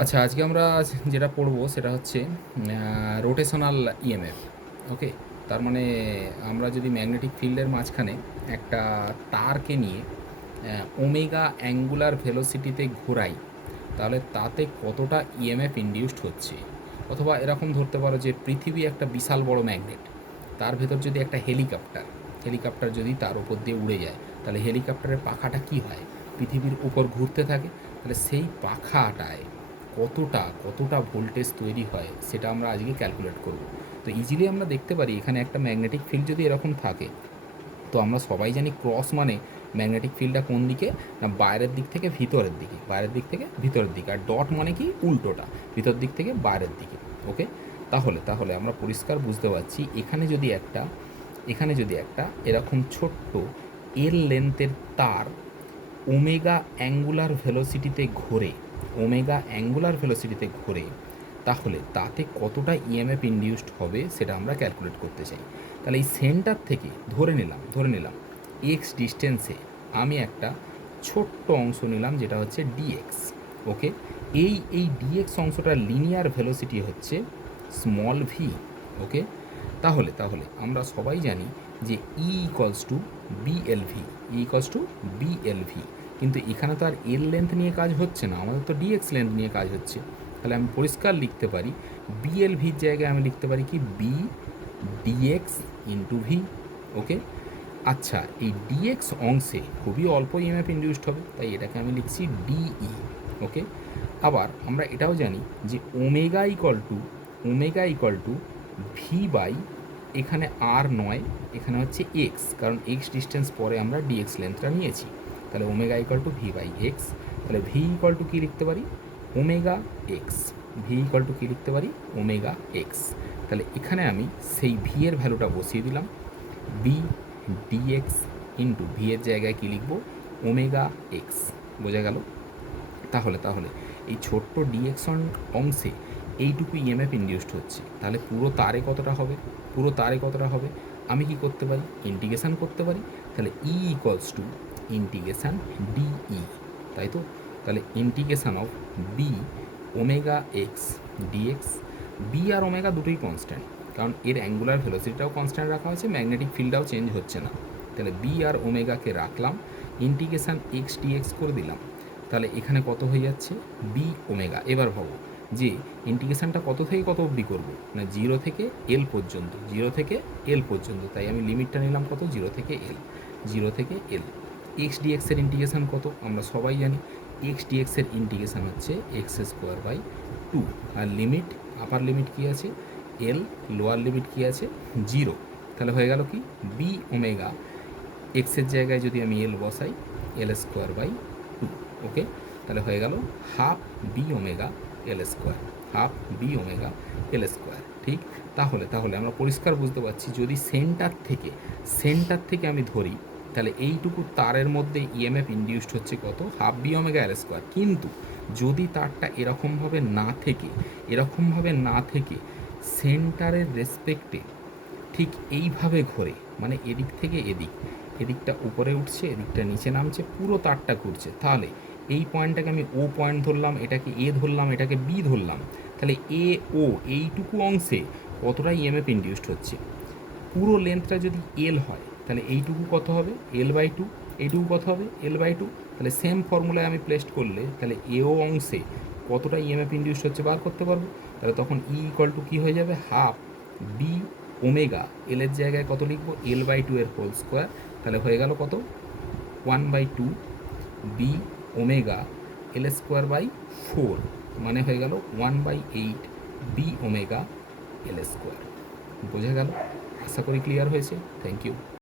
আচ্ছা আজকে আমরা যেটা পড়ব সেটা হচ্ছে রোটেশনাল ইএমএফ ওকে তার মানে আমরা যদি ম্যাগনেটিক ফিল্ডের মাঝখানে একটা তারকে নিয়ে ওমেগা অ্যাঙ্গুলার ভেলোসিটিতে ঘোরাই, তাহলে তাতে কতটা ইএমএফ ইনডিউসড হচ্ছে? অথবা এরকম ধরতে পারো যে পৃথিবী একটা বিশাল বড় ম্যাগনেট তার ভেতর যদি একটা হেলিকপ্টার হেলিকপ্টার যদি তার উপর দিয়ে উড়ে যায়, তাহলে হেলিকপ্টারের পাখাটা কি হয়? পৃথিবীর উপর ঘুরতে থাকে, তাহলে সেই পাখাটায় কতটা কতটা ভোল্টেজ তৈরি হয় সেটা আমরা আজকে ক্যালকুলেট করব। তো ইজিলি আমরা দেখতে পারি, এখানে একটা ম্যাগনেটিক ফিল্ড যদি এরকম থাকে, তো আমরা সবাই জানি ক্রস মানে ম্যাগনেটিক ফিল্ডটা কোন দিকে? না বাইরের দিক থেকে ভিতরের দিকে, বাইরের দিক থেকে ভিতরের দিকে। আর ডট মানে কি? উল্টোটা, ভিতর দিক থেকে বাইরের দিকে ওকে তাহলে তাহলে আমরা পরিষ্কার বুঝতে পারছি, এখানে যদি একটা, এখানে যদি একটা এরকম ছোট্ট এল লেন্থের তার ওমেগা অ্যাঙ্গুলার ভেলোসিটিতে ঘোরে, ওমেগা অ্যাঙ্গুলার ভেলোসিটিতে ঘোরে, তাহলে তাতে কতটা ইএমএফ ইনডিউসড হবে সেটা আমরা ক্যালকুলেট করতে চাই। তাহলে এই সেন্টার থেকে ধরে নিলাম ধরে নিলাম এক্স ডিস্টেন্সে আমি একটা ছোট্ট অংশ নিলাম যেটা হচ্ছে ডিএক্স ওকে এই এই ডিএক্স অংশটার লিনিয়ার ভেলোসিটি হচ্ছে স্মল ভি ওকে তাহলে তাহলে আমরা সবাই জানি যে E equals to BLV E equals to BLV কিন্তু এখানে তো আর এল লেন্থ নিয়ে কাজ হচ্ছে না, আমাদের তো ডিএক্স লেন্থ নিয়ে কাজ হচ্ছে। তাহলে আমি পরিষ্কার লিখতে পারি বিএলভির জায়গায় আমি লিখতে পারি কি? B DX into V okay আচ্ছা এই ডিএক্স অংশে খুবই অল্প ইএমএফ ইন্ডিউসড হবে, তাই এটাকে আমি লিখছি ডিই ওকে আবার আমরা এটাও জানি যে omega equal to omega equal to V by এখানে আর নয়, এখানে হচ্ছে এক্স কারণ এক্স ডিস্টেন্স পরে আমরা ডিএক্স লেন্থটা নিয়েছি। তাহলে omega equal to V by X তাহলে ভি ইকল টু কী লিখতে পারি? Omega X V equal to কী লিখতে পারি? ওমেগা এক্স তাহলে এখানে আমি সেই ভি এর ভ্যালুটা বসিয়ে দিলাম। বি ডিএক্স ইন্টু ভি এর জায়গায় কী লিখব? ওমেগা এক্স বোঝা গেল? তাহলে তাহলে এই ছোট্ট ডিএক্স অংশে এইটুকু ইএমএফ ইনডিউসড হচ্ছে। তাহলে পুরো তারে কতটা হবে? পুরো তারে কতটা হবে? আমি কি করতে পারি? ইন্টিগ্রেশন করতে পারি? তাহলে E equals to integration DE তাই তো? তাহলে integration of B omega X DX B R omega দুটোই কনস্ট্যান্ট কারণ এর অ্যাঙ্গুলার ভেলোসিটিটাও কনস্ট্যান্ট রাখা হয়েছে ম্যাগনেটিক ফিল্ডটাও চেঞ্জ হচ্ছে না। তাহলে বি আর ওমেগাকে রাখলাম ইন্টিগ্রেশান এক্স ডিএক্স করে দিলাম। তাহলে এখানে কত হয়ে যাচ্ছে? বি ওমেগা এবার ভাবো যে ইন্টিগ্রেশানটা কত থেকে কত অবধি করব? না জিরো থেকে এল পর্যন্ত জিরো থেকে এল পর্যন্ত। তাই আমি লিমিটটা নিলাম কত? জিরো থেকে এল জিরো থেকে এল এক্স ডিএক্সের ইন্টিগ্রেশান কত? আমরা সবাই জানি এক্স ডিএক্সের ইন্টিগ্রেশান হচ্ছে এক্স স্কোয়ার বাই টু আর লিমিট আপার লিমিট কী আছে? এল লোয়ার লিমিট কী আছে? জিরো তাহলে হয়ে গেল কি? বি ওমেগা এক্সের জায়গায় যদি আমি এল বসাই L square by two okay তাহলে হয়ে গেল half B omega L square half B omega L square ঠিক? তাহলে তাহলে আমরা পরিষ্কার বুঝতে পারছি যদি সেন্টার থেকে সেন্টার থেকে আমি ধরি, তাহলে এইটুকু তারের মধ্যে ইএমএফ ইনডিউসড হচ্ছে কত? Half B omega L square কিন্তু যদি তারটা এরকমভাবে না থেকে, এরকমভাবে না থেকে সেন্টারের রেসপেক্টে ঠিক এইভাবে ঘোরে মানে এদিক থেকে এদিক, এদিকটা উপরে উঠছে, এদিকটা নিচে নামছে, পুরো তারটা ঘুরছে, তাহলে এই পয়েন্টটাকে আমি ও পয়েন্ট ধরলাম, এটাকে এ ধরলাম, এটাকে বি ধরলাম। তাহলে এ ও এইটুকু অংশে কতটা ইএমএফ ইনডিউসড হচ্ছে? পুরো লেন্থটা যদি এল হয়, তাহলে এইটুকু কত হবে? এল বাই টু এইটুকু কত হবে? এল বাই টু তাহলে সেম ফর্মুলায় আমি প্লেসড করলে, তাহলে এও অংশে কতটা ইএমএফ ইনডিউসড হচ্ছে বার করতে পারব? তাহলে তখন ই ইকুয়াল টু কী হয়ে যাবে? হাফ বি ওমেগা এলের জায়গায় কত লিখব? এল বাই টু এর হোল স্কোয়ার তাহলে হয়ে গেল কত? One by two B omega L square by four মানে হয়ে গেল one by eight B omega L square. বোঝা গেল? আশা করি ক্লিয়ার হয়েছে। Thank you.